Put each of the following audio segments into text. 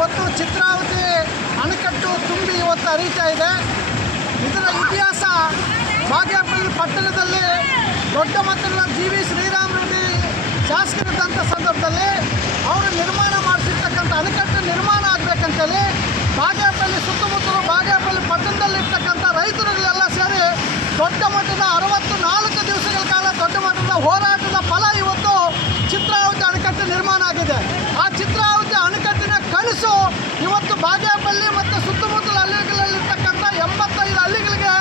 ಇವತ್ತು ಚಿತ್ರಾವತಿ ಅಣೆಕಟ್ಟು ತುಂಬಿ ಇವತ್ತು ಹರಿತಾ ಇದೆ. ಇದರ ಇತಿಹಾಸ ಬಾಗೇಪಲ್ಲಿ ಪಟ್ಟಣದಲ್ಲಿ ದೊಡ್ಡ ಮಟ್ಟದ ಜಿ.ವಿ. ಶ್ರೀರಾಮ್ ರೆಡ್ಡಿ ಶಾಸಕರಿದ್ದಂಥ ಸಂದರ್ಭದಲ್ಲಿ ಅವರು ನಿರ್ಮಾಣ ಮಾಡಿಸಿರ್ತಕ್ಕಂಥ ಅಣೆಕಟ್ಟು ನಿರ್ಮಾಣ ಆಗಬೇಕಂತೇಳಿ ಬಾಗೇಪಲ್ಲಿ ಸುತ್ತಮುತ್ತಲು ಬಾಗೇಪಲ್ಲಿ ಪಟ್ಟಣದಲ್ಲಿರ್ತಕ್ಕಂಥ ರೈತರುಗಳೆಲ್ಲ ಸೇರಿ ದೊಡ್ಡ ಮಟ್ಟದ 64 ದಿವಸಗಳ ಕಾಲ ದೊಡ್ಡ ಮಟ್ಟದ ಹೋರಾಟದ ಫಲ ಇವತ್ತು ಚಿತ್ರಾವತಿ ಅಣೆಕಟ್ಟು ನಿರ್ಮಾಣ ಆಗಿದೆ. ಆ ಚಿತ್ರಾವತಿ ಅಣೆಕಟ್ಟಿನ ಕನಸು ಇವತ್ತು ಬಾಗೇಪಲ್ಲಿ ಮತ್ತು ಸುತ್ತಮುತ್ತಲ ಹಳ್ಳಿಗಳಲ್ಲಿರ್ತಕ್ಕಂಥ 85 ಹಳ್ಳಿಗಳಿಗೆ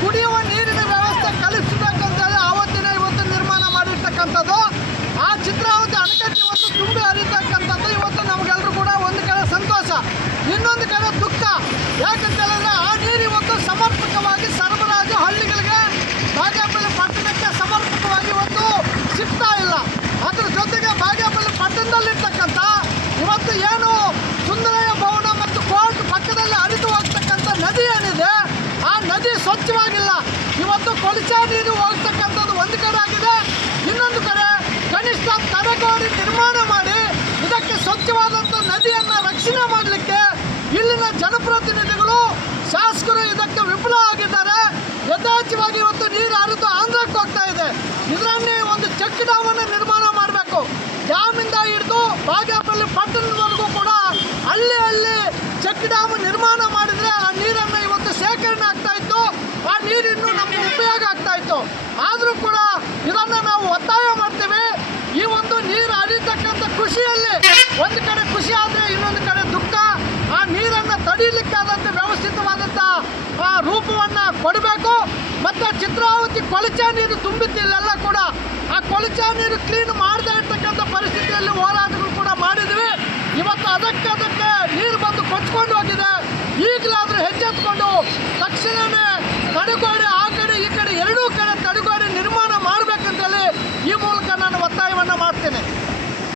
ಕುಡಿಯುವ ನೀರಿನ ವ್ಯವಸ್ಥೆ ಕಲ್ಪಿಸಬೇಕಂತೇಳಿ ಆವತ್ತಿನ ಇವತ್ತು ನಿರ್ಮಾಣ ಮಾಡಿರ್ತಕ್ಕಂಥದ್ದು. ಆ ಚಿತ್ರಾವತಿ ಅಣೆಕಟ್ಟು ಇವತ್ತು ತುಂಬಿ ಹರಿತಕ್ಕಂಥದ್ದು ಇವತ್ತು ನಮಗೆಲ್ಲರೂ ಕೂಡ ಒಂದು ಕಡೆ ಸಂತೋಷ, ಇನ್ನೊಂದು ಕಡೆ ದುಃಖ. ಯಾಕಂತೇಳಿದ್ರೆ ಆ ನೀರು ಇವತ್ತು ಸಮರ್ಪಕವಾಗಿ ಸರಬರಾಜು ಹಳ್ಳಿಗಳಿಗೆ ಬಾಗೇಪಲ್ಲಿ ಪಟ್ಟಣಕ್ಕೆ ಸಮರ್ಪಕವಾಗಿ ಇವತ್ತು ಸಿಗ್ತಾ ಇಲ್ಲ. ಅದ್ರ ಜೊತೆಗೆ ಬಾಗೇಪಲ್ಲಿ ಪಟ್ಟಣದಲ್ಲಿರ್ತಕ್ಕಂಥ ಇವತ್ತು ಏನು ಸುಂದರಯ್ಯ ಭವನ ಮತ್ತು ಕೋರ್ಟ್ ಪಕ್ಕದಲ್ಲಿ ಹರಿದು ಹೋಗ್ತಕ್ಕಂಥ ನದಿ ಏನಿದೆ, ಆ ನದಿ ಸ್ವಚ್ಛವಾಗಿಲ್ಲ. ಇವತ್ತು ಕೊಳಚೆ ನೀರು ಹೋಗ್ತಕ್ಕಂಥದ್ದು ಒಂದು ಕಡೆ ಆಗಿದೆ, ಇನ್ನೊಂದು ಕಡೆ ಕನಿಷ್ಠ ತಡೆಗೋಡೆ ನಿರ್ಮಾಣ ಮಾಡಿ ಇದಕ್ಕೆ ಸ್ವಚ್ಛವಾದಂಥ ನದಿಯನ್ನು ರಕ್ಷಣೆ ಮಾಡಲಿಕ್ಕೆ ಇಲ್ಲಿನ ಜನಪ್ರತಿನಿಧಿಗಳು ಶಾಸಕರು ಇದಕ್ಕೆ ವಿಫಲ ಆಗಿದ್ದಾರೆ. ಯಥೇಚ್ಛವಾಗಿ ಇವತ್ತು ನೀರು ಹರಿದು ಆಂಧ್ರಕ್ಕೆ ಹೋಗ್ತಾ ಇದೆ. ಇದರನ್ನೇ ಒಂದು ಚೆಕ್ ಡ್ಯಾಮನ್ನು ನಿರ್ಮಾಣ ಮಾಡಬೇಕು. ಡ್ಯಾಮಿಂದ ಹಿಡಿದು ಬಾಗೇಪಲ್ಲಿ ಪಟ್ಟಣದವರೆಗೂ ಕೂಡ ಹಳ್ಳಿ ಚೆಕ್ ಡ್ಯಾಮ್ ನಿರ್ಮಾಣ ಮಾಡಿದರೆ ಆ ನೀರನ್ನು ಇವತ್ತು ಶೇಖರಣೆ ಆಗ್ತಾ ಇತ್ತು, ಆ ನೀರಿನ್ನು ನಮಗೆ ಉಪಯೋಗ ಆಗ್ತಾ ಇತ್ತು. ಆದರೂ ಕೂಡ ಇದನ್ನು ನಾವು ಒತ್ತಾಯ ಮಾಡ್ತೀವಿ. ಈ ಒಂದು ನೀರು ಹರಿತಕ್ಕಂಥ ಖುಷಿಯಲ್ಲಿ ಒಂದು ಕಡೆ ಖುಷಿ ಆದರೆ ಇನ್ನೊಂದು ಕಡೆ ದುಃಖ. ಆ ನೀರನ್ನು ತಡೀಲಿಕ್ಕಾದಂಥ ವ್ಯವಸ್ಥಿತವಾದಂಥ ರೂಪವನ್ನು ಕೊಡಬೇಕು. ಮತ್ತು ಚಿತ್ರಾವತಿ ಕೊಳಚೆ ನೀರು ತುಂಬಿದ್ದಿಲ್ಲೆಲ್ಲ ಕೂಡ ಆ ಕೊಳಚೆ ನೀರು ಕ್ಲೀನ್ ಮಾಡದೇ ಇರ್ತಕ್ಕಂಥ ಪರಿಸ್ಥಿತಿಯಲ್ಲಿ ಹೋರಾಟಗಳು ಕೂಡ ಮಾಡಿದ್ವಿ. ಇವತ್ತು ಅದಕ್ಕೆ ನೀರು ಬಂದು ಕೊಚ್ಕೊಂಡು ಹೋಗಿದೆ. ಈಗಲಾದರೂ ಹೆಜ್ಜೆತ್ಕೊಂಡು